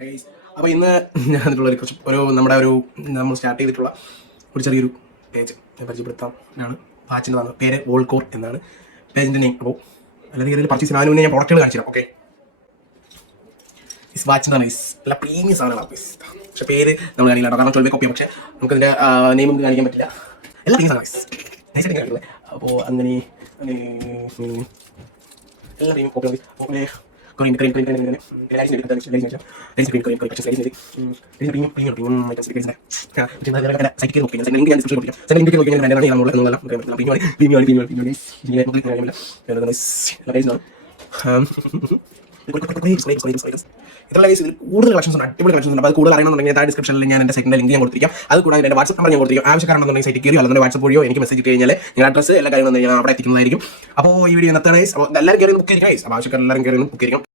Guys, അപ്പോൾ ഇന്ന് ഞാൻ അതിലുള്ള നമ്മുടെ നമ്മൾ സ്റ്റാർട്ട് ചെയ്തിട്ടുള്ള ഒരു ചെറിയൊരു പേജ് ഞാൻ പരിചയപ്പെടുത്താം. ആണ് വാച്ചിൻ്റെതാണ്, പേര് വോൾകോർ എന്നാണ് പേജിൻ്റെ നെയിം. അപ്പോൾ അല്ലെങ്കിൽ പർച്ചേസ് ചെയ്യാൻ മുന്നേ ഞാൻ പ്രോഡക്റ്റുകൾ കാണിച്ചു തരാം. ഓക്കെ, ഈ വാച്ചിൻ്റെതാണ് നല്ല പ്രീമിയം സാധനമാണ്. പക്ഷേ പേര് നമ്മൾ കാണിക്കില്ല, കാരണം 12 കോപ്പിയാണ്. പക്ഷേ നമുക്കതിൻ്റെ നെയിം കാണിക്കാൻ പറ്റില്ല. എല്ലാ പ്രീമിയം സാധനമാണ് കാണിക്കുന്നത്. അപ്പോൾ അങ്ങനെ എല്ലാ premium കോപ്പിയാണ്. Korean Korean Korean Korean realizing it ladies and Korean purchase ladies premium items because that kita site ke nokia saya ingin description കൊടുക്കാം. saya ingin നോക്കിയാൽ ഞാൻ രണ്ടാണ് നമ്മൾ എന്നുള്ള premium ഇതിനെ നമുക്ക് കാര്യമില്ല. ഇത്ര ലൈസ് ഇതിൽ കൂടുതൽ കളക്ഷൻസ് ഉണ്ട്, അടിപൊളി കളക്ഷൻസ് ഉണ്ട്. അത് കൂടുതൽ അറിയണമെന്നുണ്ടെങ്കിൽ താഴെ ഡിസ്ക്രിപ്ഷനിൽ ഞാൻ എൻ്റെ സെക്കൻഡ് ലിങ്ക് ഞാൻ കൊടുത്തിരിക്കാം. അത് കൂടാതെ എൻ്റെ വാട്സ്ആപ്പ് നമ്പർ ഞാൻ കൊടുത്തിരിക്കും. ആവശ്യക്കാരുണ്ടെന്നുണ്ടെങ്കിൽ സൈറ്റിൽ കയറി അല്ലെങ്കിൽ വാട്സ്ആപ്പ് വഴിയോ എനിക്ക് മെസ്സേജ് ഇട്ട് കഴിഞ്ഞാൽ ഞാൻ അഡ്രസ്സ് എല്ലാ കാര്യങ്ങളും ഞാൻ അവിടെ എത്തിക്കുന്നതായിരിക്കും. അപ്പോൾ ഈ വീഡിയോ നിർത്തണേ. അപ്പോൾ എല്ലാവരും കയറി ബുക്ക് ചെയ്തിരിക്കണം. അപ്പോൾ ആവശ്യക്കാരെല്ലാവരും കയറി ബുക്ക് ചെയ്തിരിക്കണം.